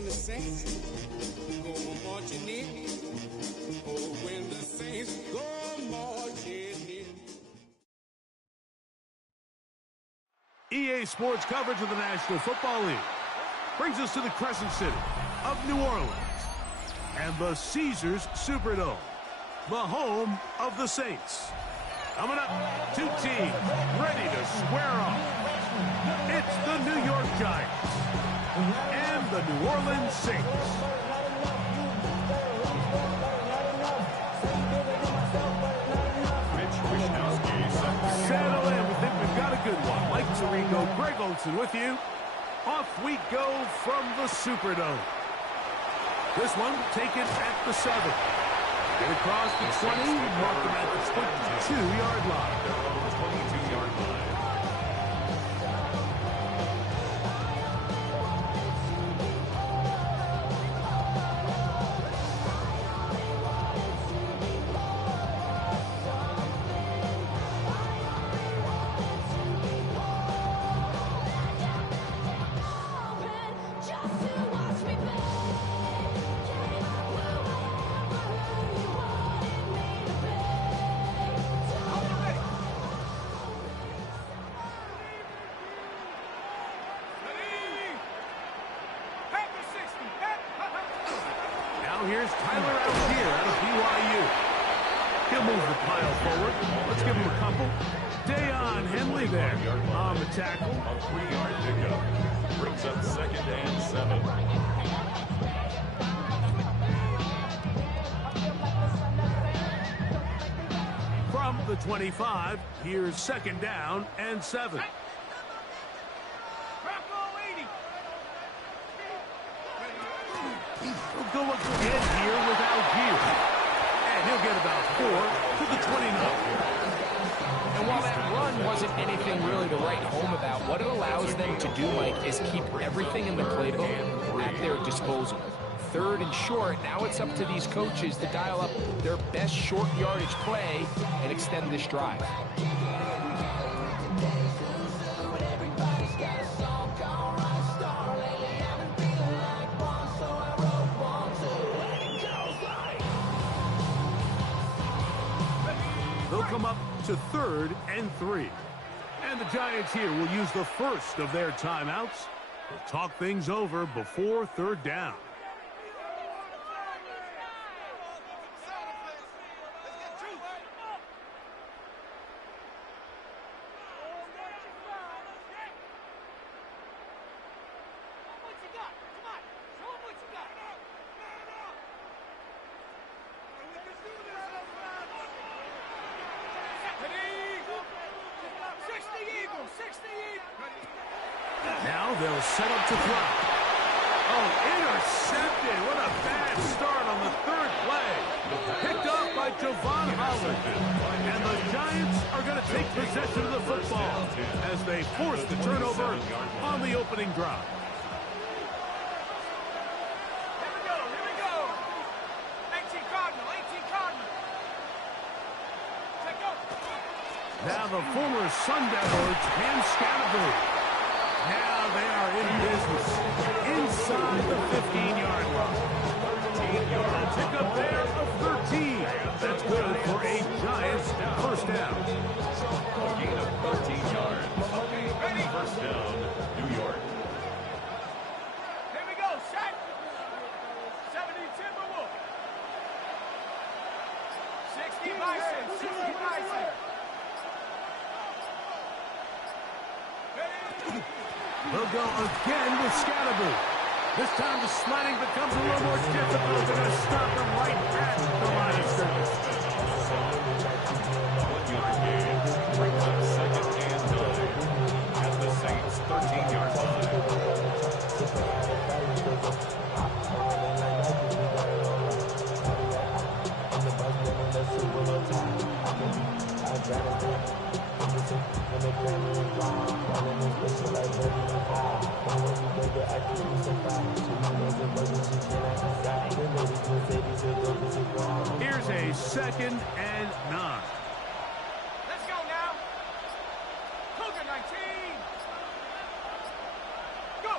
when the Saints go marching in. Oh, when the Saints go marching in. EA Sports coverage of the National Football League brings us to the Crescent City of New Orleans and the Caesars Superdome, the home of the Saints. Coming up, two teams ready to square off. It's the New York Giants and the New Orleans Saints. Settle in. We think we've got a good one. Mike Tirico, Greg Olsen with you. Off we go from the Superdome. This one taken at the 7. Get across the 20, mark them at the 22-yard line. 22-yard line. Here's Tyler Algier out of BYU. He'll move the pile forward. Let's give him a couple. Dayon Henley there on the tackle. A 3-yard pickup brings up 2nd and 7. From the 25, here's 2nd down and 7. Go again here with Algier. And he'll get about 4 to the 29. And while that run wasn't anything really to write home about, what it allows them to do, Mike, is keep everything in the playbook at their disposal. 3rd and short, now it's up to these coaches to dial up their best short yardage play and extend this drive. They'll come up to 3rd and 3. And the Giants here will use the first of their timeouts to talk things over before 3rd down. Now they'll set up to throw. Oh, intercepted. What a bad start on the 3rd play. Picked off by Javon Holland. And the Giants are going to take possession of the football as they force the turnover on the opening drive. Here we go. 18 Cardinal. Now the former Sun Devil, Cam Scattergood. Now they are in business inside the 15-yard line. 13-yard pickup there of 13. That's good for a Giants first down. A gain of 13 yards. First down, New York. Here we go, set. 70 Timberwolf. 60 Bison. They'll go again with Scattergood. This time the sliding becomes a little more difficult. They're going to stop him right at the line of scrimmage. 1-yard gain brings up 2nd and 9 at the Saints' 13-yard line. Here's a 2nd and 9. Let's go now. Cougar 19. Go.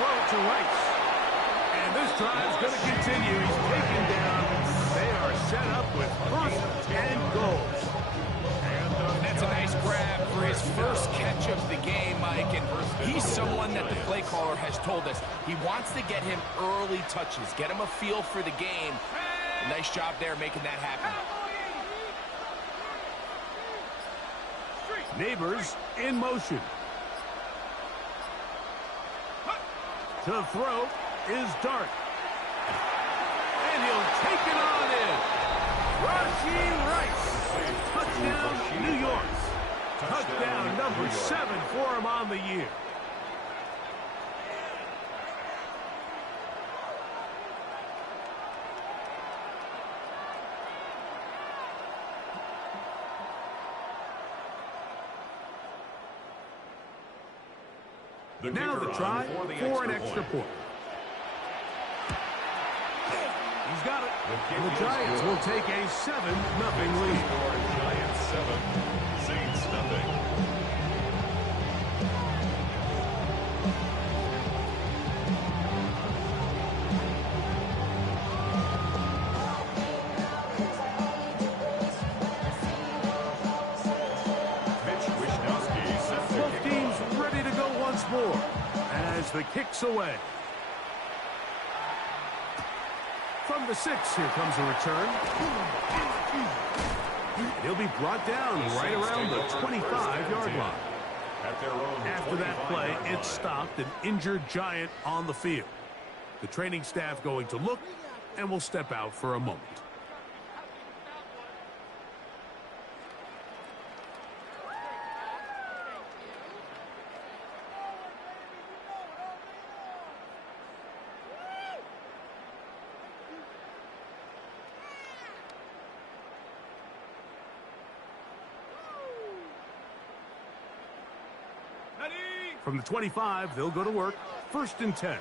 throw to Rice. And this drive's going to continue. He's taken down. They are set up with 1st and goal. That's a nice grab for his first catch of the game, Mike. And he's someone that the play caller has told us he wants to get him early touches, get him a feel for the game. Nice job there making that happen. Neighbors in motion. To throw is Dart. And he'll take it on in. Rzsl Rice. Touchdown, New York. Touchdown number 7 for him on the year. Now the try for an extra point. He's got it. And the Giants will take a 7-0 lead. Giants 7, Saints nothing. Both teams ready to go once more as the kick's away. From the 6, here comes a return. He'll be brought down right around the 25-yard line. After that play, it stopped an injured Giant on the field. The training staff going to look and will step out for a moment. From the 25, they'll go to work. 1st and 10.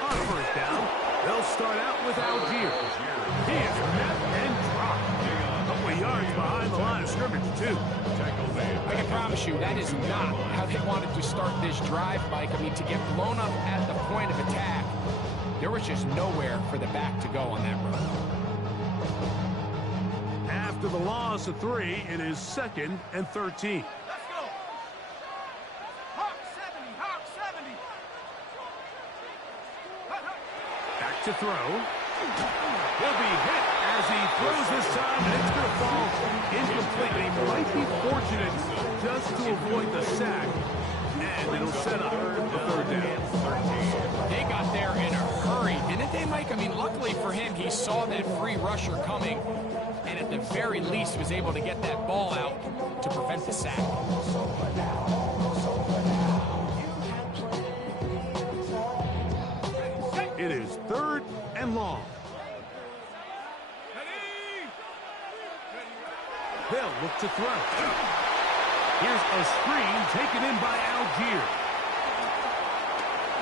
On 1st down, they'll start out with Algier. He is met and dropped. A couple of yards behind the line of scrimmage, too. I can promise you that is not how they wanted to start this drive, Mike. I mean, to get blown up at the point of attack, there was just nowhere for the back to go on that run. After the loss of 3, it is 2nd and 13. Let's go. Hawk 70, Hawk 70. Back to throw. He'll be hit as he throws this time, and it's going to fall incomplete. He might be fortunate just to avoid the sack, and it'll set up the 3rd down. They got there in a hurry, didn't they, Mike? I mean, luckily for him, he saw that free rusher coming, and at the very least was able to get that ball out to prevent the sack. It is 3rd and long. They'll look to throw. Here's a screen taken in by Algier.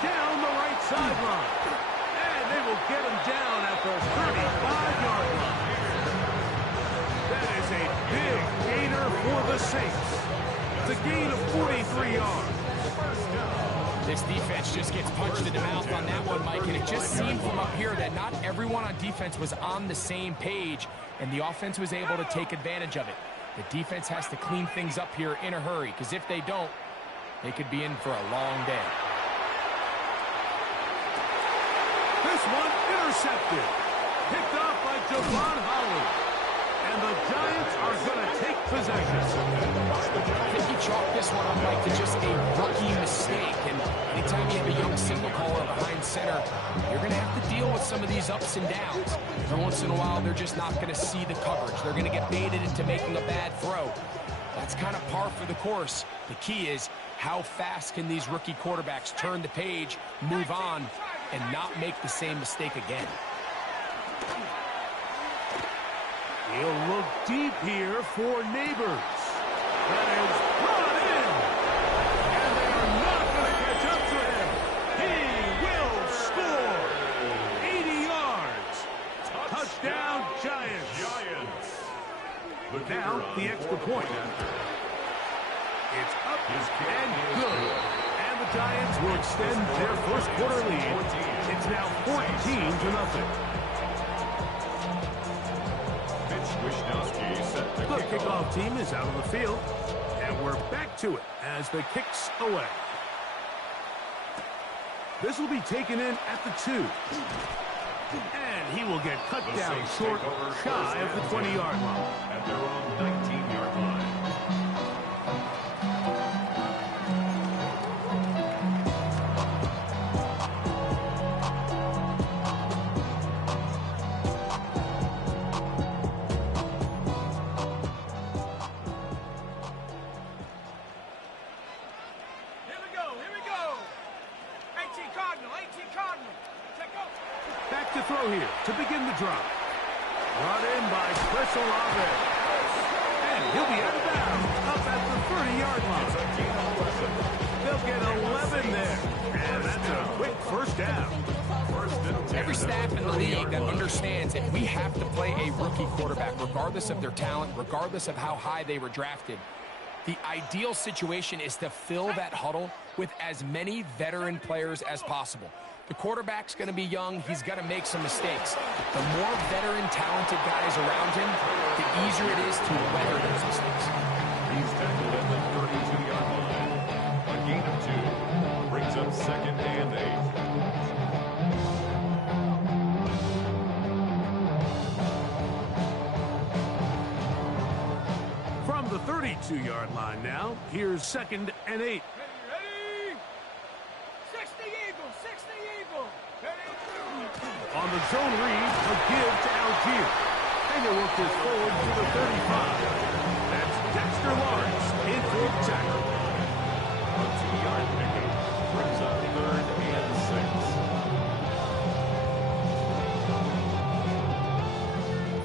Down the right sideline. And they will get him down at the 35-yard line. That is a big gainer for the Saints. It's a gain of 43 yards. This defense just gets punched in the mouth on that one, Mike, and it just seemed from up here that not everyone on defense was on the same page, and the offense was able to take advantage of it. The defense has to clean things up here in a hurry, because if they don't, they could be in for a long day. This one intercepted. Picked off by Javon Holland. And the Giants are going to take possession. I think he chalked this one up, Mike, to just a rookie mistake. And anytime you have a young signal caller behind center, you're going to have to deal with some of these ups and downs. Every once in a while, they're just not going to see the coverage. They're going to get baited into making a bad throw. That's kind of par for the course. The key is how fast can these rookie quarterbacks turn the page, move on, and not make the same mistake again. He'll look deep here for Neighbors. That is brought in. And they are not going to catch up to him. He will score. 80 yards. Touchdown, Giants. Now, the extra point. It's up and good. And the Giants will extend their first quarter lead. It's now 14-0. The kickoff team is out on the field. And we're back to it as the kick's away. This will be taken in at the 2. And he will get cut down short, shy of the 20-yard line. At their own 19-yard line. Back to throw here to begin the drive. Brought in by Rzsl Saints. And he'll be out of bounds up at the 30-yard line. They'll get 11 there. And that's a quick first down. Every staff in the league that understands that we have to play a rookie quarterback, regardless of their talent, regardless of how high they were drafted. The ideal situation is to fill that huddle with as many veteran players as possible. The quarterback's going to be young. He's going to make some mistakes. The more veteran, talented guys around him, the easier it is to weather those mistakes. He's tackled at the 32-yard line. A gain of 2 brings up 2nd and 8. From the 32-yard line now, here's 2nd and 8. On the zone read, a give to Algier. And he'll work this forward to the 35. That's Dexter Lawrence in for the tackle. A 2-yard pickup brings up 3rd and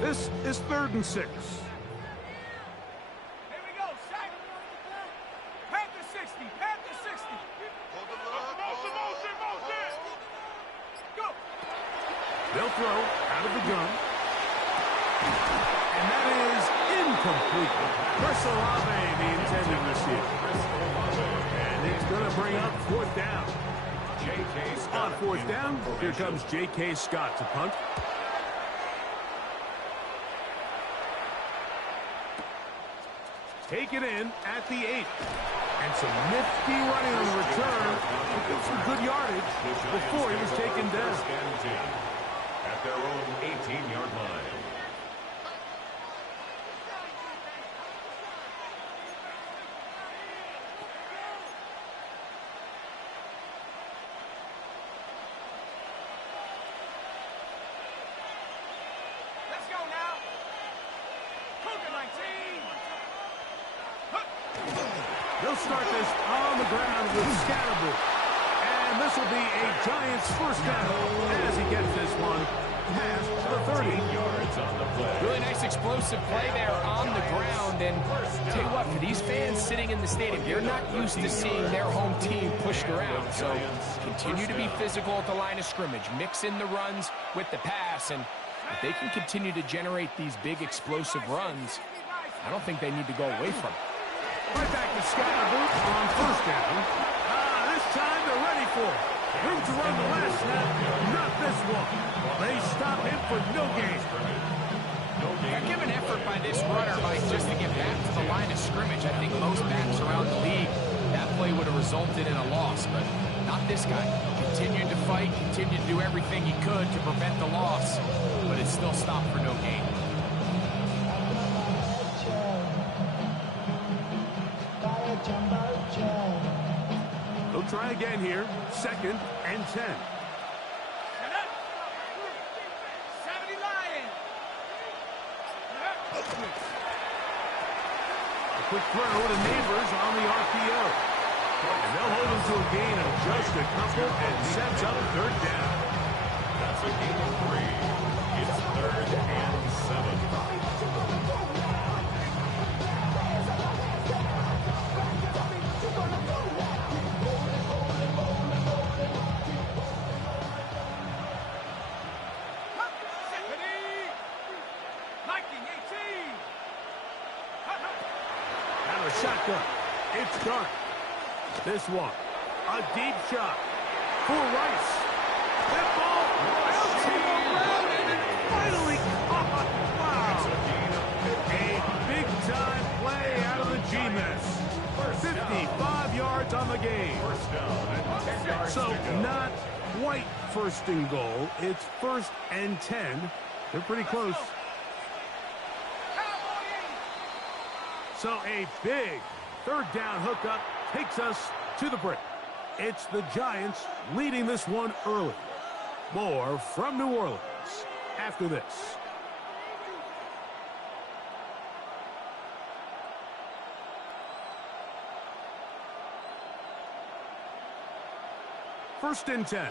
6. This is 3rd and 6. They'll throw out of the gun. And that is incomplete. Rzsl Saints, the intended receiver. And it's going to bring up 4th down. On 4th down, here comes J.K. Scott to punt. Take it in at the 8. And some nifty running on the return. Some good yardage before he was taken down. At their own 18-yard line. Let's go now. Cougar 19. They'll start this on the ground with Scatterby. And this will be a Giants first down as he gets this one past the 30. Yards on the play. Really nice explosive play there on the ground. And tell you what, for these fans sitting in the stadium, they're not used to seeing their home team pushed around. So continue to be physical at the line of scrimmage. Mix in the runs with the pass. And if they can continue to generate these big explosive runs, I don't think they need to go away from it. Right back to Scatterby on first down. This time they're ready for it. Room to run the last snap, not this one. They stop him for no gain. They're giving effort by this runner, Mike, just to get back to the line of scrimmage. I think most backs around the league, that play would have resulted in a loss, but not this guy. Continued to fight, continued to do everything he could to prevent the loss, but it still stopped for no gain. They'll try again here. 2nd and 10. A quick throw to Neighbors on the RPO. And they'll hold him to a gain of just a couple and sets up 3rd down. That's a gain of 3. It's 3rd and 7. a shotgun. It's Dart. This one, a deep shot for Rice. That ball bouncing around and it finally caught. Wow. A big-time play out of the G-Mess. 55 yards on the game. So not quite first and goal. It's 1st and 10. They're pretty close. So a big 3rd down hookup takes us to the break. It's the Giants leading this one early. More from New Orleans after this. First and 10.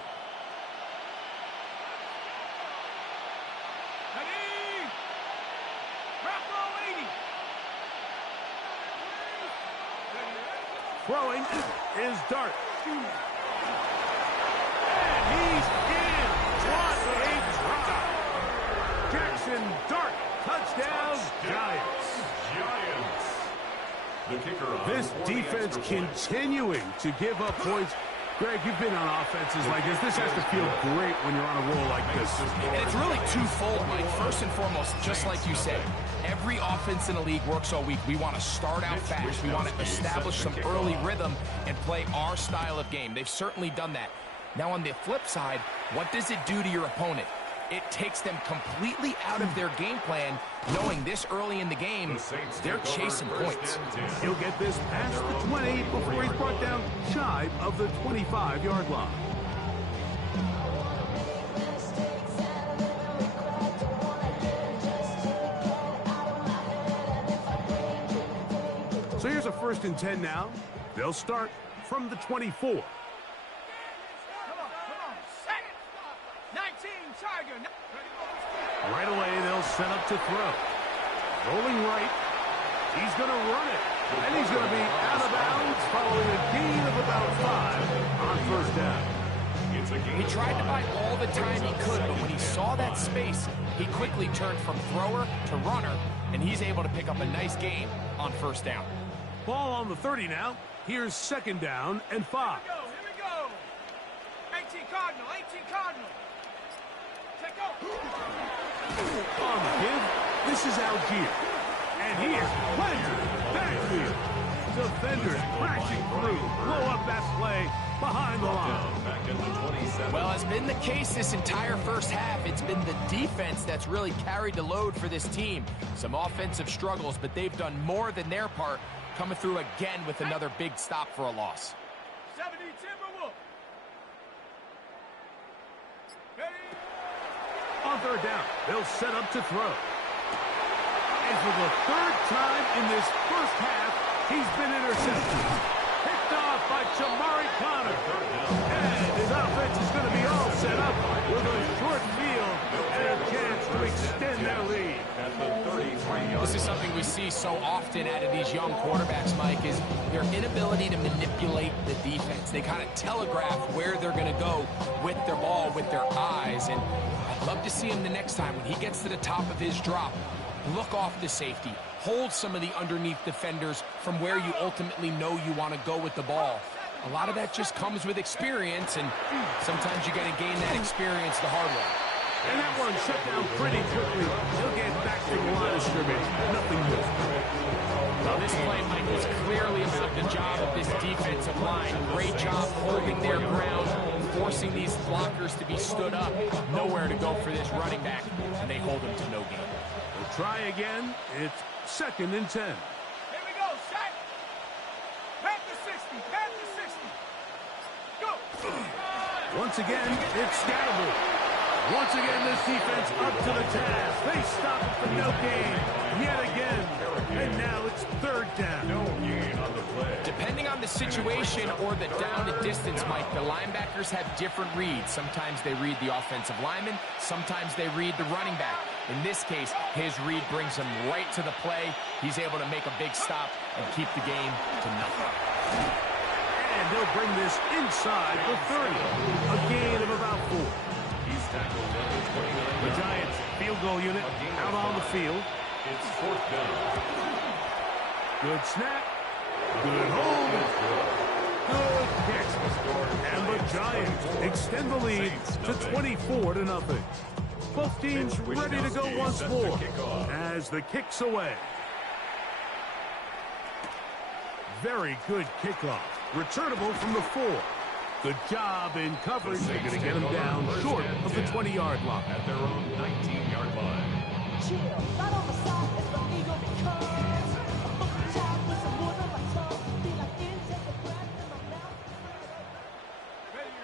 Throwing is Dart. And he's in. What a drop. Jackson Dart. Touchdown, Giants. The kicker on This defense continuing to give up points. Greg, you've been on offenses like this. This has to feel great when you're on a roll like this. And it's really twofold, Mike. First and foremost, just like you said, every offense in the league works all week. We want to start out fast. We want to establish some early rhythm and play our style of game. They've certainly done that. Now, on the flip side, what does it do to your opponent? It takes them completely out of their game plan, knowing this early in the game, they're chasing points. He'll get this past the 20 before he's brought down shy of the 25-yard line. So here's a 1st and 10 now. They'll start from the 24. Right away, they'll set up to throw. Rolling right. He's going to run it. And he's going to be out of bounds following a gain of about 5 on 1st down. He tried to buy all the time he could, but when he saw that space, he quickly turned from thrower to runner, and he's able to pick up a nice gain on 1st down. Ball on the 30 now. Here's 2nd down and 5. Here we go. 18 Cardinal, 18 Cardinal. Check out. On the give, this is Algier. And here's Plenty. Backfield. Defenders crashing through. Blow up that play behind the line. Well, as been the case this entire first half, it's been the defense that's really carried the load for this team. Some offensive struggles, but they've done more than their part, coming through again with another big stop for a loss. 70 Timberwolf. On 3rd down, they'll set up to throw. And for the 3rd time in this first half, he's been intercepted. Picked off by Jamari Connor. And his offense is going to be all set up with a short field and a chance to extend their lead. This is something we see so often out of these young quarterbacks, Mike, is their inability to manipulate the defense. They kind of telegraph where they're going to go with their ball, with their eyes. And I'd love to see him the next time when he gets to the top of his drop. Look off the safety. Hold some of the underneath defenders from where you ultimately know you want to go with the ball. A lot of that just comes with experience, and sometimes you got to gain that experience the hard way. And that one shut down pretty quickly. He'll get back to the line of scrimmage. Nothing new. Now this play, Mike, was clearly about the job of this defensive line. Great job holding their ground, forcing these blockers to be stood up. Nowhere to go for this running back, and they hold him to no gain. We'll try again. It's 2nd and 10. Here we go, set. Pat the 60, pat the 60. Go. Once again, it's Scatterbury. Once again, this defense up to the task. They stop it for no gain yet again. And now it's 3rd down. No gain on the play. Depending on the situation or the down and distance, Mike, the linebackers have different reads. Sometimes they read the offensive lineman. Sometimes they read the running back. In this case, his read brings him right to the play. He's able to make a big stop and keep the game to nothing. And they'll bring this inside the 30. A gain of about 4. He's tackled at the 29. The Giants field goal unit out on the field. It's 4th down. Good snap. Good hold. Good kick. And the Giants extend the lead to 24-0. Both teams ready to go once more as the kick's away. Very good kickoff. Returnable from the 4. Good job in coverage. They're going to get them down short of the 20-yard line. At their own 19-yard line.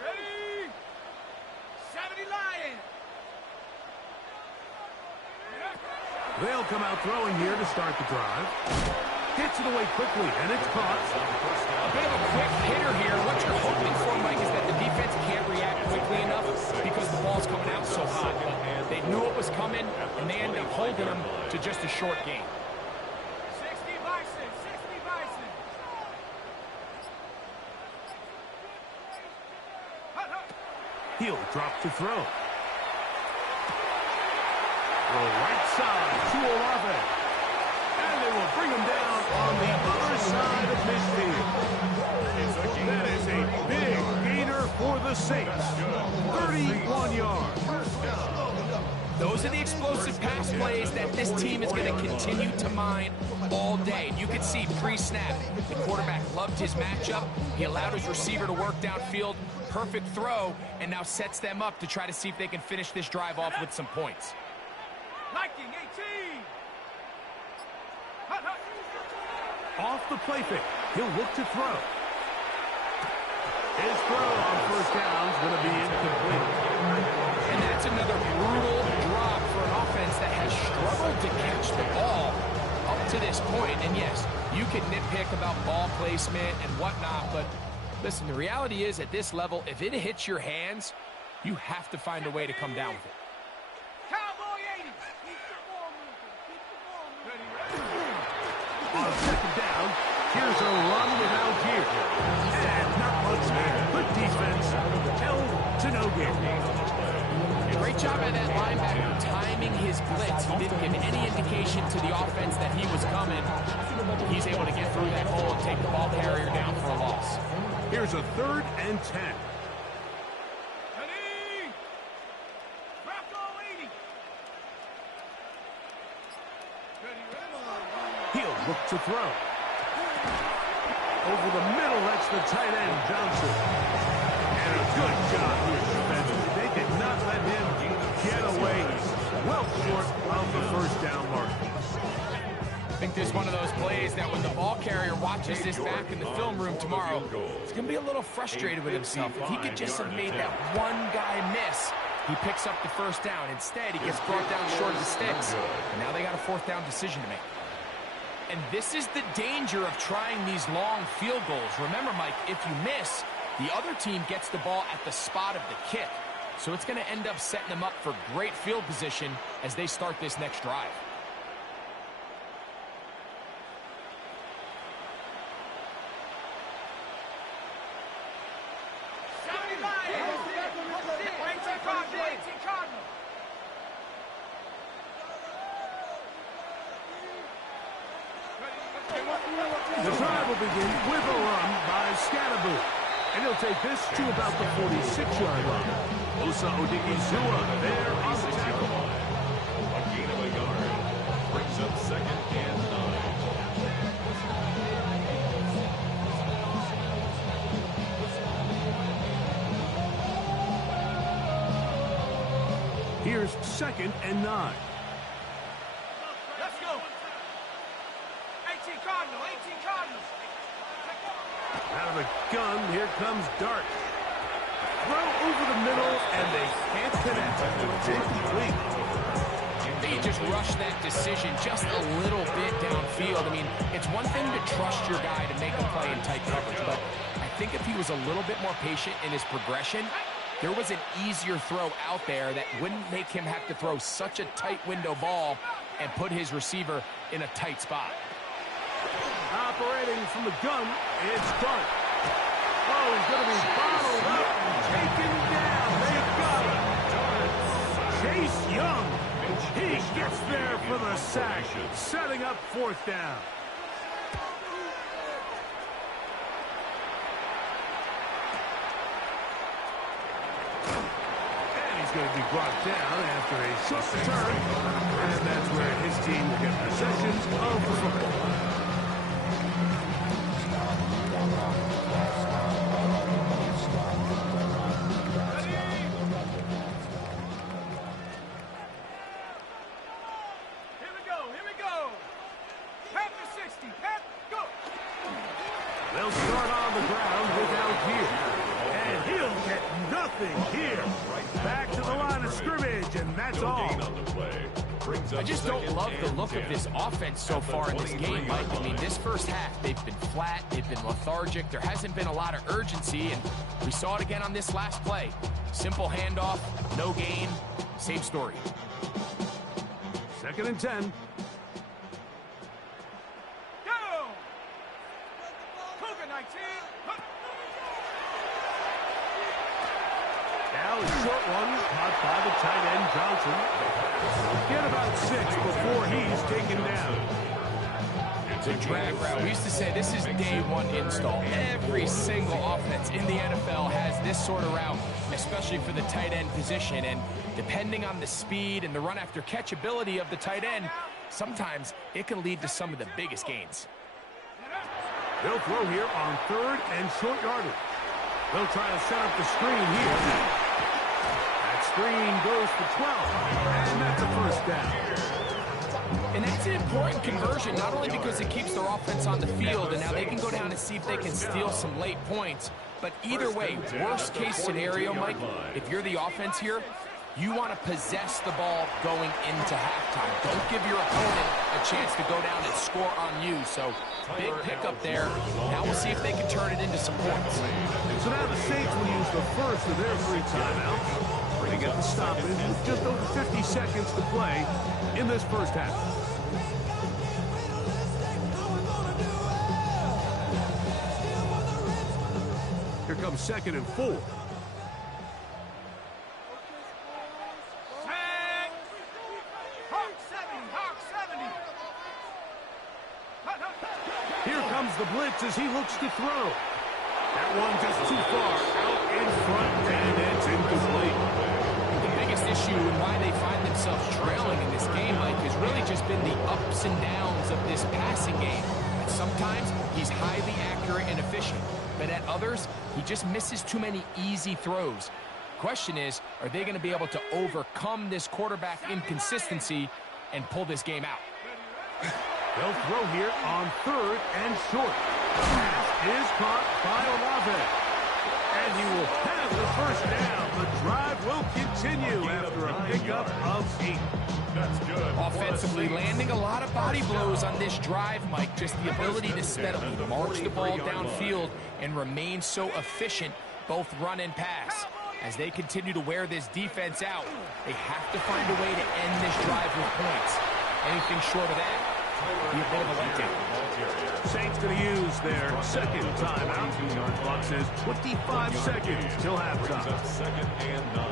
Ready? 70 Lions. They'll come out throwing here to start the drive. Gets it away quickly, and it's caught. A bit of a quick hitter here. What you're hoping for, Mike, is that the defense can't react quickly enough because the ball's coming out so hot. But they knew it was coming, and they end up holding them to just a short game. 60 Bison. 60 Bison. Hut, hut. He'll drop to throw. The right side to Olave. And they will bring him down on the other side of midfield. That is a big gainer for the Saints. 31 yards. Those are the explosive pass plays that this team is going to continue to mine all day. And you can see pre-snap, the quarterback loved his matchup. He allowed his receiver to work downfield. Perfect throw, and now sets them up to try to see if they can finish this drive off with some points. Liking 18. Hut, hut. Off the play fake. He'll look to throw. His throw on first down is going to be incomplete. And that's another brutal drop for an offense that has struggled to catch the ball up to this point. And yes, you can nitpick about ball placement and whatnot, but listen, the reality is at this level, if it hits your hands, you have to find a way to come down with it. Cowboy 80. Keep the ball moving. Keep the ball moving. Ready? On second down, here's a run without gear. And not much there. Good defense. Held to no gain. Great job by that linebacker timing his blitz. He didn't give any indication to the offense that he was coming. He's able to get through that hole and take the ball carrier down for a loss. Here's a 3rd and 10. Ready? Rocco 80. Ready, ready. He'll look to throw. Over the middle, that's the tight end, Johnson. And a good job here defensively. They did not let him get away. Well short of the first down mark. I think this is one of those plays that when the ball carrier watches this back in the film room tomorrow, he's going to be a little frustrated with himself. If he could just have made that one guy miss, he picks up the first down. Instead, he gets brought down short of the sticks. And now they got a 4th down decision to make. And this is the danger of trying these long field goals. Remember, Mike, if you miss, the other team gets the ball at the spot of the kick. So it's going to end up setting them up for great field position as they start this next drive. The drive will begin with a run by Scatterboot. And he'll take this to about the 46-yard line. Osa Odigizua there on the tackle. A gain of a yard. Brings up 2nd and 9. Here's 2nd and 9. Let's go. 18 Cardinal. 18 Cardinal. Out of the gun, here comes Dart. Throw over the middle, and they can't connect. Incomplete. They just rushed that decision just a little bit downfield. I mean, it's one thing to trust your guy to make a play in tight coverage, but I think if he was a little bit more patient in his progression, there was an easier throw out there that wouldn't make him have to throw such a tight window ball and put his receiver in a tight spot. Operating from the gun, it's Dart. Oh, he's going to be bottled up and taken down. They got him. Chase Young. He gets there for the sack, setting up 4th down. going to be brought down after a short return, and that's where his team will get possession of the football. They'll start on the ground without here. And he'll get nothing here. Back to the line of scrimmage, and that's all. I just don't love the look of this offense so far in this game, Mike. I mean, this first half, they've been flat, they've been lethargic. There hasn't been a lot of urgency, and we saw it again on this last play. Simple handoff, no gain, same story. 2nd and 10. Now a short one caught by the tight end Johnson. Get about 6 before he's taken down. It's a drag route. We used to say this is day one install. Every single offense in the NFL has this sort of route, especially for the tight end position. And depending on the speed and the run after catch ability of the tight end, sometimes it can lead to some of the biggest gains. They'll throw here on 3rd and short yardage. They'll try to set up the screen here. That screen goes for 12, and that's a first down. And that's an important conversion, not only because it keeps their offense on the field, and now they can go down and see if they can steal some late points. But either way, worst case scenario, Mike, if you're the offense here, you want to possess the ball going into halftime. Don't give your opponent a chance to go down and score on you. So big pickup there. Now we'll see if they can turn it into some points. So now the Saints will use the first of their 3 timeouts. They get the stoppage with just over 50 seconds to play in this first half. Here comes 2nd and 4. Here comes the blitz as he looks to throw. That one just too far out in front, and it's incomplete. The biggest issue and why they find themselves trailing in this game, Mike, has really just been the ups and downs of this passing game. At sometimes, he's highly accurate and efficient, but at others, he just misses too many easy throws. Question is, are they going to be able to overcome this quarterback inconsistency and pull this game out? They'll throw here on 3rd and short. The pass is caught by Olave. And he will have the first down. The drive will continue after a pickup of 8. That's good. Offensively landing a lot of body blows on this drive, Mike. Just the ability to steadily march the ball downfield and remain so efficient, both run and pass. As they continue to wear this defense out, they have to find a way to end this drive with points. Anything short of that, be a bit of a letdown. Saints going to use their 2nd timeout. Clock says 25 seconds till halftime.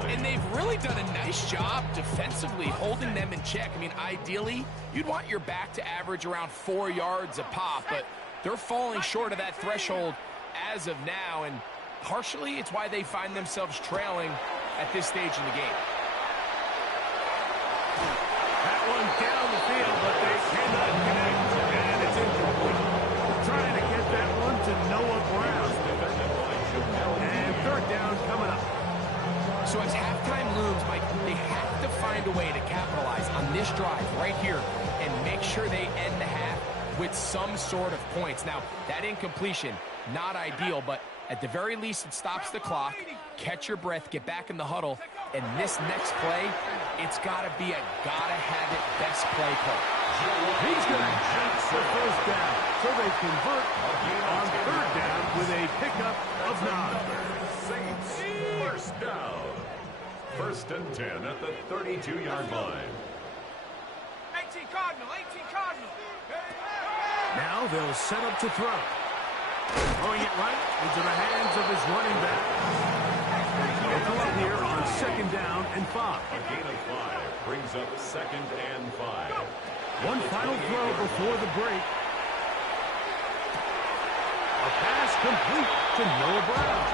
And they've really done a nice job defensively holding them in check. I mean, ideally, you'd want your back to average around 4 yards a pop, but they're falling short of that threshold as of now, and partially it's why they find themselves trailing at this stage in the game. That one down the field, but they cannot connect, and it's incomplete. Trying to get that one to Noah Brown. And 3rd down coming up. So as halftime looms, Mike, they have to find a way to capitalize on this drive right here and make sure they end the half with some sort of points. Now, that incompletion, not ideal, but at the very least, it stops the clock. Catch your breath, get back in the huddle, and this next play, it's got to be a gotta-have-it best play call. He's going to chase the first down, so they convert on 3rd down with a pickup of 9. Saints first down. 1st and 10 at the 32-yard line. 18 Cardinal, 18 Cardinal. Now they'll set up to throw. Throwing it right into the hands of his running back. They'll come up here on 2nd down and 5. A gain of 5 brings up 2nd and 5. One final throw before the break. A pass complete to Noah Brown.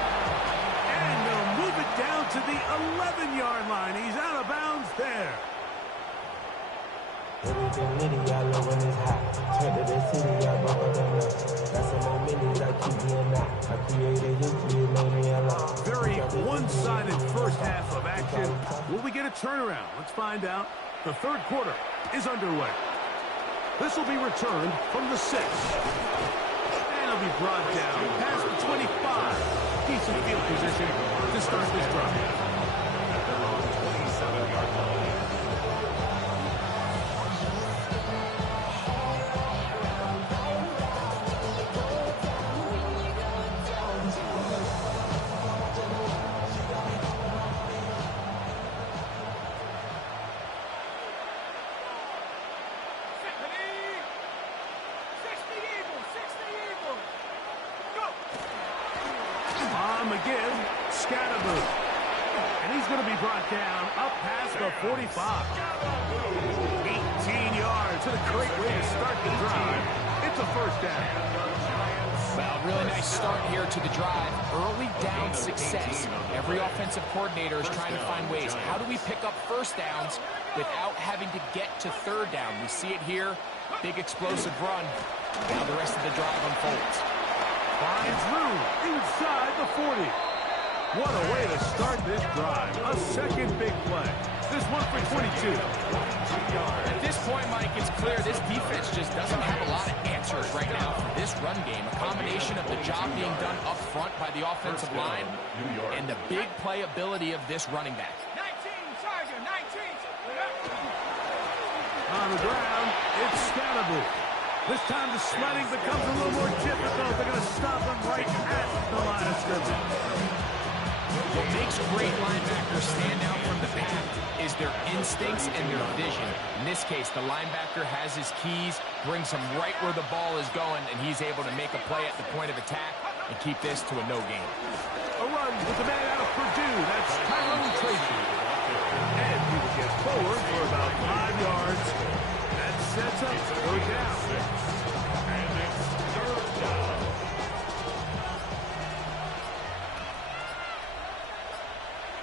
And they'll move it down to the 11-yard line. He's out of bounds there. Everything litty, I love when it's hot. Turn to the city, I broke up the nut. Got some more minis, I keep getting out. I created history, it made me a lot. Very one-sided first half of action. Will we get a turnaround? Let's find out. The third quarter is underway. This will be returned from the 6. And it'll be brought down past the 25. Decent field position to start this drive. At their own 27-yard line. Again, Scatterboo. And he's going to be brought down up past the 45. 18 yards. And a great way to start the drive. It's a first down. Well, really nice start here to the drive. Early down success. Every offensive coordinator is trying to find ways. How do we pick up first downs without having to get to third down? We see it here. Big explosive run. Now the rest of the drive unfolds. Finds room inside the 40. What a way to start this drive. A second big play. This one for 22. At this point, Mike, it's clear this defense just doesn't have a lot of answers right now for this run game. A combination of the job being done up front by the offensive line and the big playability of this running back. 19, Tiger, 19. On the ground, it's Scatterboo. This time the sledding becomes a little more difficult. They're going to stop him right at the line of scrimmage. What makes great linebackers stand out from the pack is their instincts and their vision. In this case, the linebacker has his keys, brings him right where the ball is going, and he's able to make a play at the point of attack and keep this to a no gain. A run with the man out of Purdue. That's Tyrone Tracy. And he will get forward for about 5 yards. That sets up third down. And it's third down.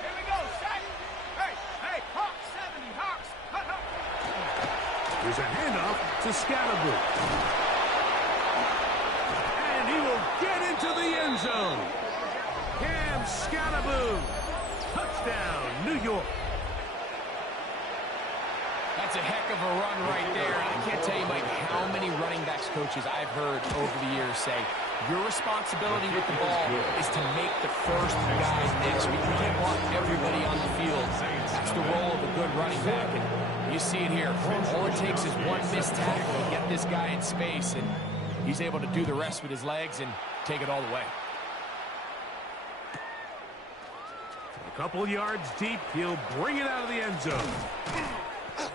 Here we go, set. Hey, Hawks, 70, Hawks. Hut. There's a handoff to Scatterboo. And he will get into the end zone. Cam Scatterboo. Touchdown, New York. That's a heck of a run right there. I can't tell you, Mike, how many running backs coaches I've heard over the years say, your responsibility with the ball is to make the first guy miss. We can't want everybody on the field. That's the role of a good running back. And you see it here. All it takes is one missed tackle to get this guy in space, and he's able to do the rest with his legs and take it all the way. A couple yards deep, he'll bring it out of the end zone.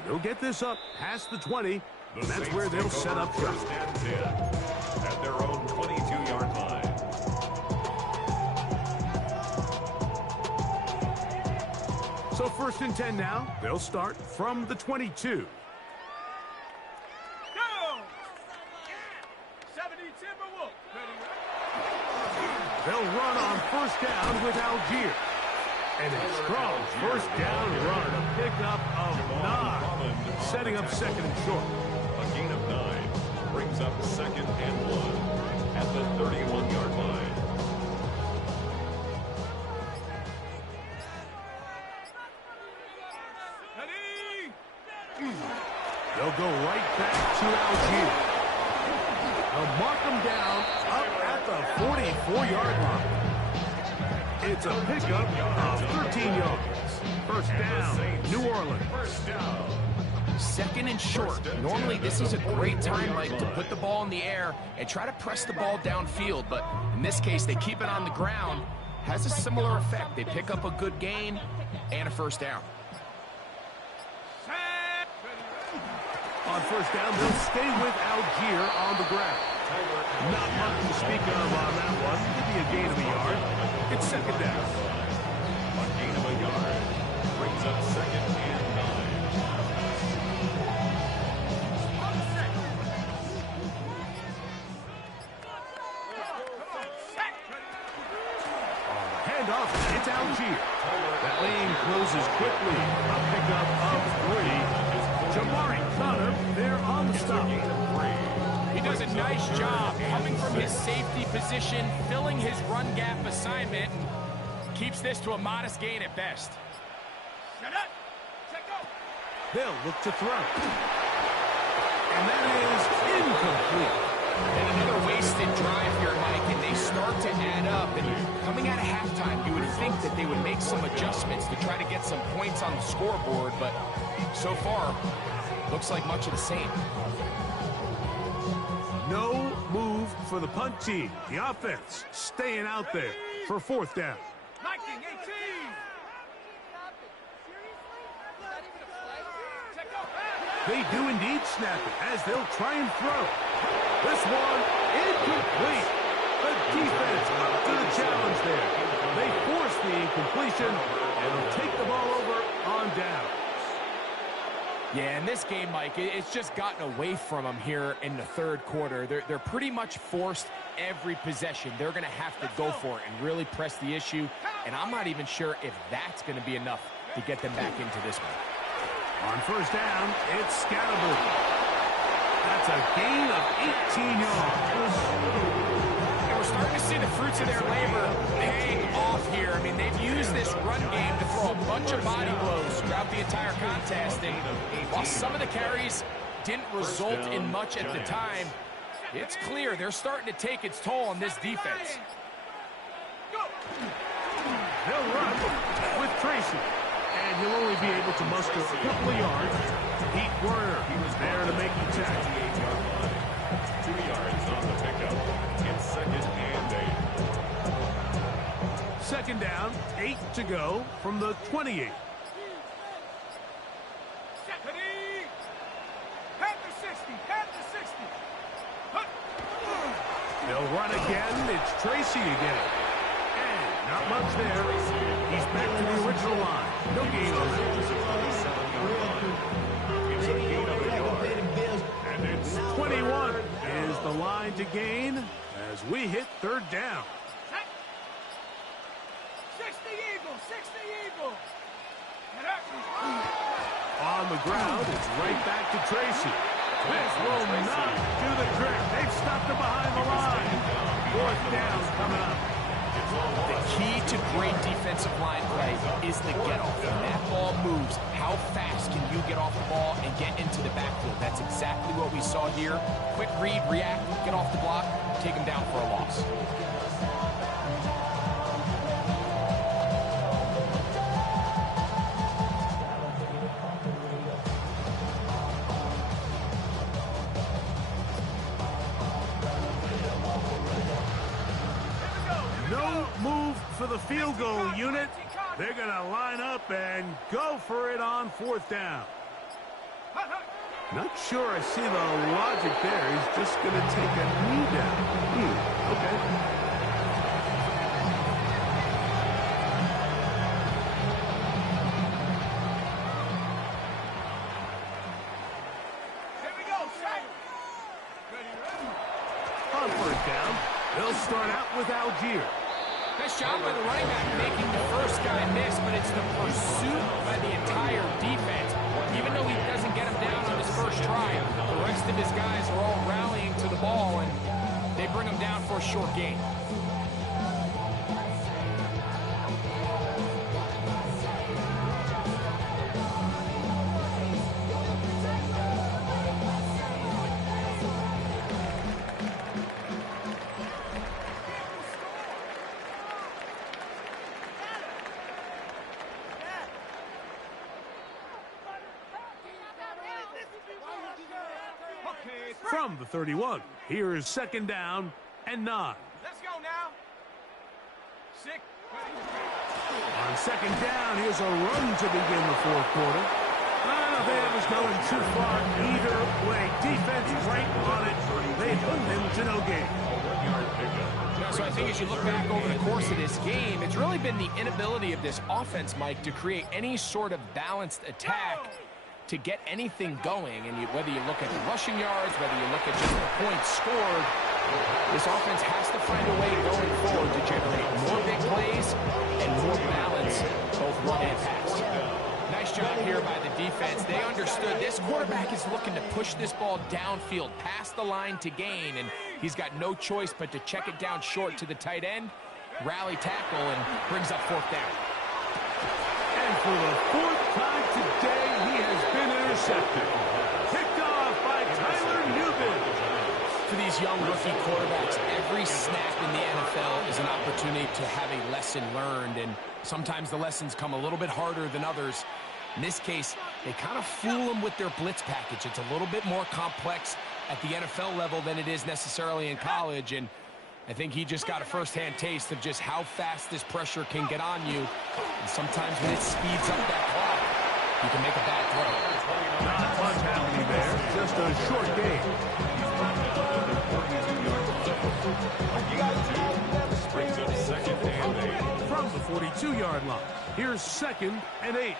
They'll get this up past the 20, and that's where they'll set up shop. First and 10 at their own 22-yard line. So first and 10 now. They'll start from the 22. Go! 70, Timberwolf. They'll run on first down with Algier. And a strong first down run, a pickup of 9, setting up second and short. A gain of 9 brings up second and 1 at the 31-yard line. They'll go right back to Algier. They'll mark them down up at the 44-yard line. It's a pickup of 13 yards. First down, New Orleans. First down. Second and short. Normally, this is a great time, Mike, to put the ball in the air and try to press the ball downfield. But in this case, they keep it on the ground. Has a similar effect. They pick up a good gain and a first down. On first down, they'll stay with Algier on the ground. Not much to speak of on that one. Maybe a gain of a yard. It's second down. A gain of a yard brings up second and 9. Handoff, it's Algier. lane closes quickly. A pickup of 3. Jamari Connor there on the stop. He does a nice job coming from his safety position, filling his run gap assignment, and keeps this to a modest gain at best. Shut up. Check go. They'll look to throw. And that is incomplete. And another wasted drive here, Mike, and they start to add up. And coming out of halftime, you would think that they would make some adjustments to try to get some points on the scoreboard, but so far, looks like much of the same. No move for the punt team. The offense staying out there for 4th down. 19, 18. Check go. They do indeed snap it as they'll try and throw. This one incomplete. The defense up to the challenge there. They force the incompletion and will take the ball over on down. Yeah, in this game, Mike, it's just gotten away from them here in the 3rd quarter. They're pretty much forced every possession. They're going to have to go for it and really press the issue, and I'm not even sure if that's going to be enough to get them back into this one. On 1st down, it's Scattergood. That's a gain of 18 yards. And we're starting to see the fruits of their labor paying off here. I mean, they've used this run game to throw a bunch of body blows throughout the entire contest. And while some of the carries didn't result in much at the time, it's clear they're starting to take its toll on this defense. They'll run with Tracy. And he'll only be able to muster a couple of yards. Pete Werner, he was there to make the tackle. 2 yards on the pickup. It's 2nd and 8. 2nd down, 8 to go from the 28. They'll run again. It's Tracy again. And not much there. He's back to the original line. No gain on that. It's a gain of a yard. And it's 21 is the line to gain as we hit 3rd down. 60 Eagle, 60 Eagle. On the ground, it's right back to Tracy. This will not do the trick. They've stopped him behind the line. 4th down coming up. The key to great defensive line play is the get-off. When that ball moves, how fast can you get off the ball and get into the backfield? That's exactly what we saw here. Quick read, react, get off the block, take him down for a loss. No move for the field goal unit. They're going to line up and go for it on 4th down. Not sure I see the logic there. He's just going to take a knee down. Okay. Here we go, Shaq. On 1st down, they'll start out with Algier. Nice job by the running back making the first guy miss, but it's the pursuit by the entire defense. Even though he doesn't get him down on his first try, the rest of his guys are all rallying to the ball, and they bring him down for a short gain. From the 31, here is 2nd down and 9. Let's go now. 6. On 2nd down, here's a run to begin the 4th quarter. I don't think it was going too far either way. Defense right on it. They hold him to no gain. So I think as you look back over the course of this game, it's really been the inability of this offense, Mike, to create any sort of balanced attack to get anything going. And whether you look at the rushing yards, whether you look at just the points scored, This offense has to find a way going forward to generate more big plays and more balance, both run and pass. Nice job here by the defense. They understood this quarterback is looking to push this ball downfield, past the line to gain, and he's got no choice but to check it down short to the tight end, rally tackle, and brings up 4th down. And for the 4th time today, he has been intercepted. Picked off by Tyler Newman. For these young rookie quarterbacks, every snap in the NFL is an opportunity to have a lesson learned, and sometimes the lessons come a little bit harder than others. In this case, they kind of fool them with their blitz package. It's a little bit more complex at the NFL level than it is necessarily in college, and I think he just got a first-hand taste of just how fast this pressure can get on you, and sometimes when it speeds up that clock, you can make a bad throw. Not much happening there, just a short game. Brings up 2nd and 8. From the 42-yard line, here's 2nd and 8.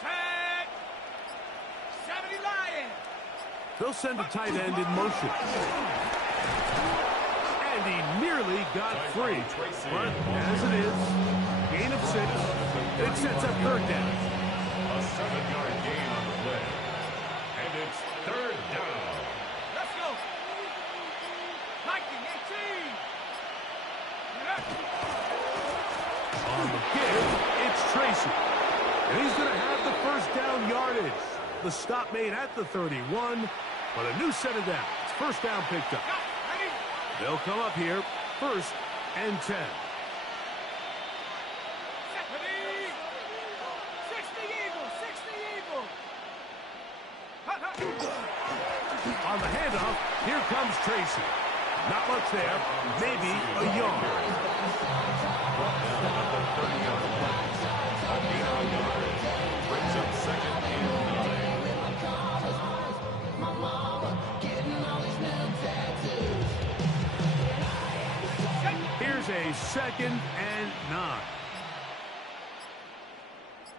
Set. 70 Lions. They'll send a tight end in motion. And he nearly got free. But as it is, gain of 6, it sets up 3rd down. A 7-yard gain on the play. And it's 3rd down. Let's go. 19-18. On the give, it's Tracy. And he's going to have the 1st down yardage. The stop made at the 31, but a new set of downs. 1st down picked up. Ready? They'll come up here, 1st and 10. Ready? 60 Eagles. 60 Eagles. On the handoff, here comes Tracy. Not much there, maybe a yard. Brings up 2nd and 9. Here's a 2nd and 9.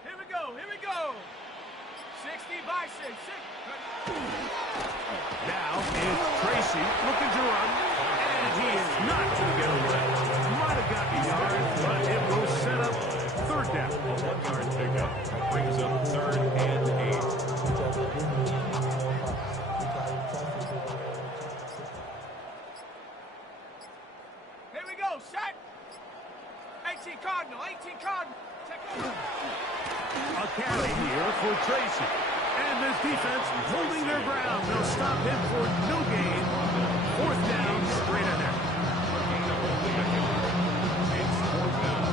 Here we go. Here we go. 60 Bison. 6. Now it's Tracy looking to run, and he is not going to get away. Might have gotten a yard, but it will set up 3rd down. A 1-yard pickup brings up 3rd and 8. Here we go. Set. 18 Cardinal. 18 Cardinal. Take over. A carry here for Tracy. And this defense holding their ground. They'll stop him for no gain. 4th down, straight ahead. It's 4th down.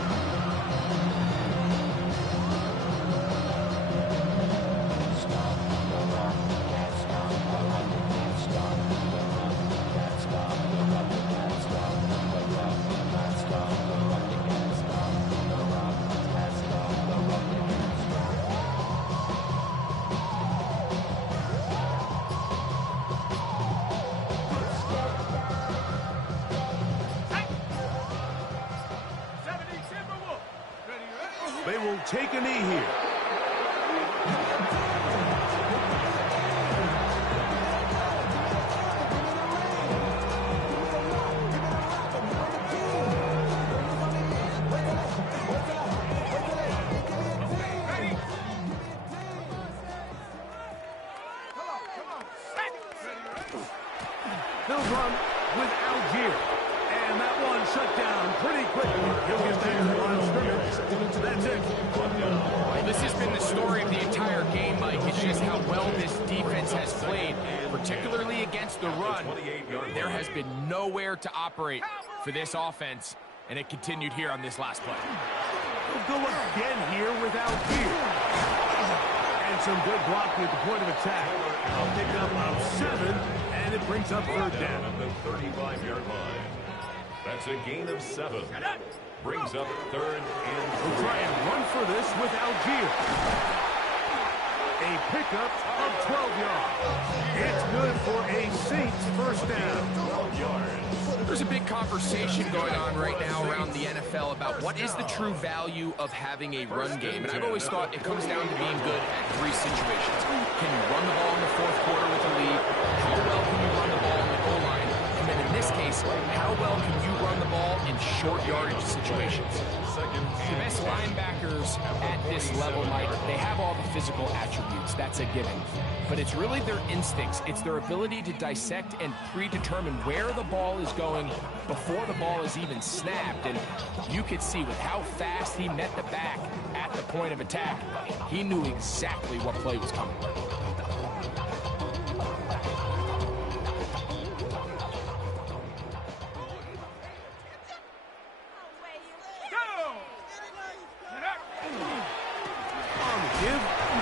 They will take a knee here. They'll run with Algier. And that one shut down pretty quickly. He'll get back to the line of scrimmage. That's it. Well, this has been the story of the entire game, Mike. It's just how well this defense has played, particularly against the run. There has been nowhere to operate for this offense, and it continued here on this last play. They'll go again here with Algier. And some good blocking at the point of attack. I'll pick up about 7, and it brings up 3rd down. At the 35-yard line. That's a gain of 7. Brings up 3rd and 3. We'll try and run for this with Algier. A pickup of 12 yards. It's good for a Saints 1st down. 12 yards. There's a big conversation going on right now around the NFL about what is the true value of having a run game. And I've always thought it comes down to being good at 3 situations. Can you run the ball in the 4th quarter with the lead? How well can you run the ball in the goal line? short yardage situations. The best linebackers at this level, Mike, they have all the physical attributes. That's a given. But it's really their instincts. It's their ability to dissect and predetermine where the ball is going before the ball is even snapped. And you could see with how fast he met the back at the point of attack, he knew exactly what play was coming.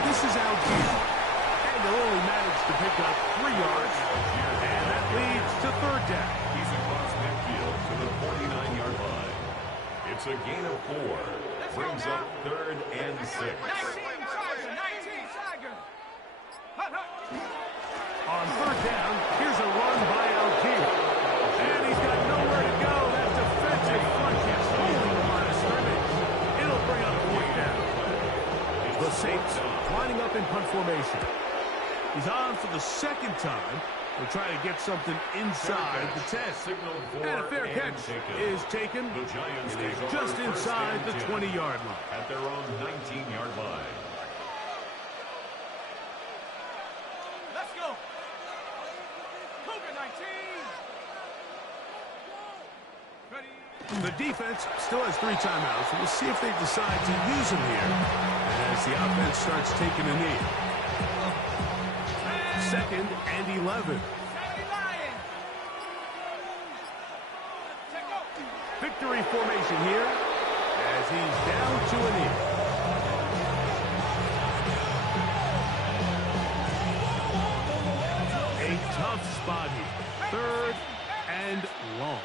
This is out here. And they'll only manage to pick up 3 yards. And that leads to third down. He's across midfield to the 49-yard line. It's a gain of 4. Brings up 3rd and 6. 19, Tiger. On third down, here's a run by Algier. And he's got nowhere to go. That defensive front is holding the line of scrimmage. It'll bring up 4th down. The Saints lining up in punt formation. He's on for the second time. They're trying to get something inside the 10. And a fair catch is taken. It is just inside the 20-yard line. At their own 19-yard line. Let's go. Cougar 19. Ready. The defense still has 3 timeouts. We'll see if they decide to use them here as the offense starts taking a knee. 2nd and 11. Victory formation here as he's down to a knee. A tough spot here. 3rd and long.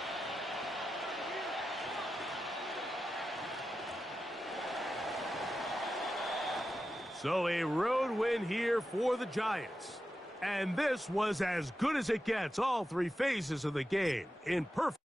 So a road win here for the Giants. And this was as good as it gets, all 3 phases of the game in perfect